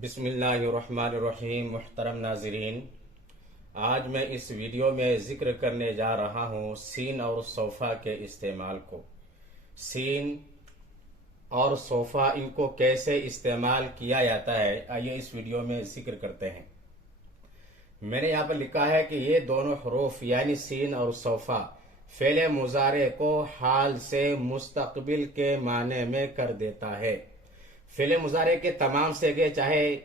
बिस्मिल्लाहिर्रहमानिर्रहीम। मुहतरम नाज़रीन, आज मैं इस वीडियो में ज़िक्र करने जा रहा हूँ सीन और सोफ़ा के इस्तेमाल को। सीन और सोफ़ा इनको कैसे इस्तेमाल किया जाता है, आइए इस वीडियो में ज़िक्र करते हैं। मैंने यहाँ पर लिखा है कि ये दोनों हरूफ यानी सीन और सोफ़ा फ़ेल मुज़ारे को हाल से मुस्तक़बिल के माने में कर देता है। फ़ेल मुज़ारे के तमाम सेगे, चाहे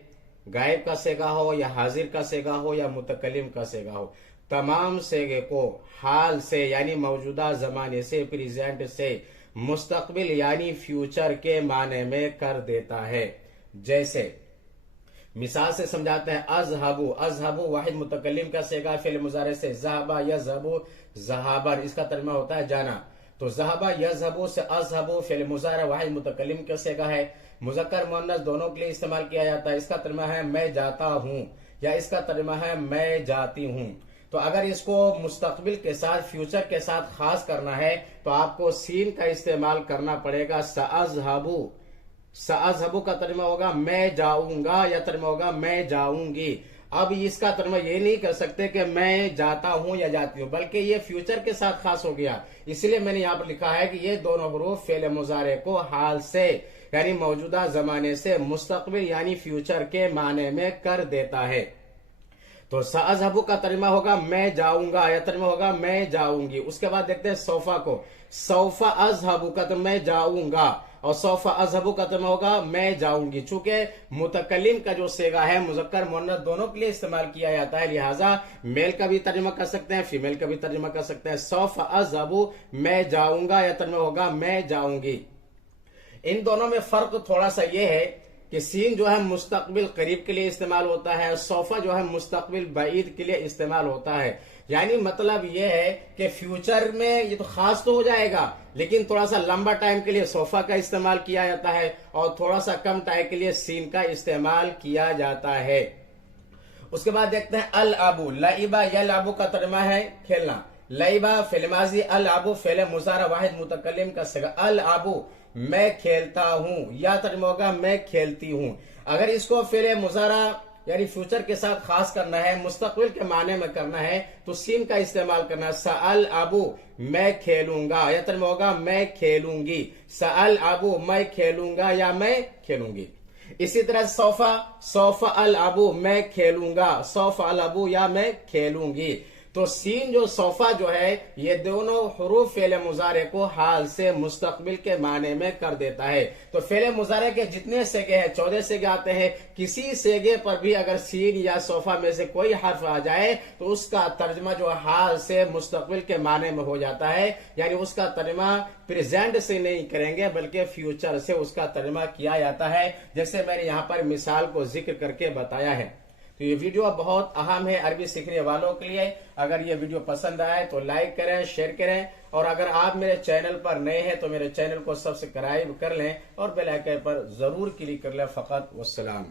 गायब का सेगा हो या हाजिर का सेगा हो या मुतकल्लिम का सेगा हो, तमाम सेगे को हाल से यानी मौजूदा ज़माने से, प्रेजेंट से मुस्तक़बिल यानी फ्यूचर के माने में कर देता है। जैसे मिसाल से समझाते हैं, अज़हबू, अज़हबू वाहिद मुतकल्लिम का सेगा फ़ेल मुज़ारे से, ज़हबा यज़हबू ज़हाबन, इसका तर्जुमा होता है जाना। तो ज़हबा यज़हबू से अज़हबू फ़ेल मुज़ारे वाहिद मुतकल्लिम का सेगा है, मुज़क्कर मुअन्नस दोनों के लिए इस्तेमाल किया जाता है। इसका तर्जुमा है मैं जाता हूँ या इसका तर्जुमा है मैं जाती हूँ। तो अगर इसको मुस्तक़बिल के साथ, फ्यूचर के साथ खास करना है तो आपको सीन का इस्तेमाल करना पड़ेगा। सअज़हबू, सअज़हबू का तर्जुमा होगा मैं जाऊंगा या तर्जुमा होगा मैं जाऊंगी। अब इसका तर्जुमा ये नहीं कर सकते कि मैं जाता हूं या जाती हूं, बल्कि ये फ्यूचर के साथ खास हो गया। इसलिए मैंने यहाँ पर लिखा है कि ये दोनों हरूफ फ़ेल मुज़ारे को हाल से यानी मौजूदा जमाने से मुस्तक़बिल यानी फ्यूचर के माने में कर देता है। तो सअज़हबू का तर्जुमा होगा मैं जाऊंगा या तर्जुमा होगा मैं जाऊंगी। उसके बाद देखते हैं सोफा को। सौफा अज़हबू का तो मैं जाऊंगा और सौफा अज़हबू का तर्जुमा होगा मैं जाऊंगी। चूंकि मुतकल्लिम का जो सेगा है मुज़क्कर मुअन्नस दोनों के लिए इस्तेमाल किया जाता है, लिहाजा मेल का भी तर्जुमा कर सकते हैं, फीमेल का भी तर्जुमा कर सकते हैं। सौफा अज़हबू मैं जाऊंगा या तर्जुमा होगा मैं जाऊंगी। इन दोनों में फर्क थोड़ा सा ये है कि सीन जो है मुस्तक़बिल करीब के लिए इस्तेमाल होता है, सोफा जो है मुस्तक़बिल बाईद के लिए इस्तेमाल होता है। यानी मतलब ये है कि फ्यूचर में ये तो खास तो हो जाएगा, लेकिन थोड़ा सा लंबा टाइम के लिए सोफा का इस्तेमाल किया जाता है और थोड़ा सा कम टाइम के लिए सीन का इस्तेमाल किया जाता है। उसके बाद देखते हैं अल अबू, लइबा यलअबू का तर्जुमा है खेलना। लइबा फ़िल माज़ी, अल अबू फ़िल मुज़ारा वाहिद मुतकल्लिम का सेगा। अल अबू मैं खेलता हूं या तर्जुमा होगा मैं खेलती हूं। अगर इसको फ़िल मुज़ारा यानी फ्यूचर के साथ खास करना है, मुस्तक़बिल के माने में करना है, तो सीन का इस्तेमाल करना है। सअल अबू मैं खेलूंगा या तर्जुमा होगा मैं खेलूंगी। सअल अबू मैं खेलूंगा या मैं खेलूंगी। इसी तरह सोफा, सोफा अल अबू मैं खेलूंगा, सोफा अल अबू या मैं खेलूंगी। तो सीन जो सोफा जो है ये दोनों हुरूफ फ़ेल मुज़ारे को हाल से मुस्तक़बिल के माने में कर देता है। तो फ़ेल मुज़ारे के जितने सेगे हैं 14 सेगे आते हैं, किसी सेगे पर भी अगर सीन या सोफा में से कोई हर्फ आ जाए तो उसका तर्जुमा जो हाल से मुस्तक़बिल के माने में हो जाता है। यानी उसका तर्जुमा प्रेजेंट से नहीं करेंगे बल्कि फ्यूचर से उसका तर्जुमा किया जाता है, जैसे मैंने यहाँ पर मिसाल को जिक्र करके बताया है। तो ये वीडियो बहुत अहम है अरबी सीखने वालों के लिए। अगर ये वीडियो पसंद आए तो लाइक करें, शेयर करें, और अगर आप मेरे चैनल पर नए हैं तो मेरे चैनल को सब्सक्राइब कर लें और बेल आइकन पर जरूर क्लिक कर लें। फ़कत वस्सलाम।